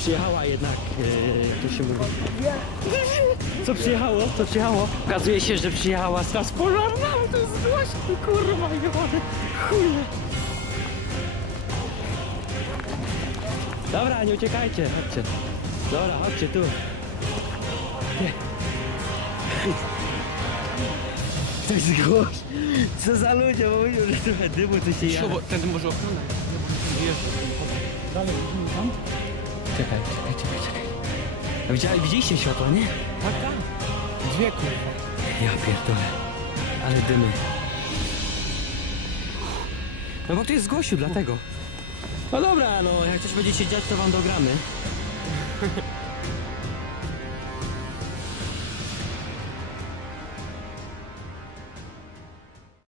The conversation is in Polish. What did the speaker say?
Przyjechała jednak, yy, tu się mówi. Co przyjechało? Co przyjechało? Okazuje się, że przyjechała straż pożarna, to jest właśnie kurwa jebane. Chuje. Dobra, nie uciekajcie, chodźcie. Dobra, chodźcie tu. Nie. Ktoś zgłoś. Co za ludzie, bo mówią, że trochę dymu tu się bo ten może ochrona. Dalej, widzimy tam? Czekaj, czekaj, czekaj, czekaj. A widzieli, widzieliście światła, nie? Tak, tak. Dwie kurwa. Ja pierdolę. Ale dymy. No bo to jest zgłosił, dlatego. No dobra, no jak coś będzie się dziać, to wam dogramy.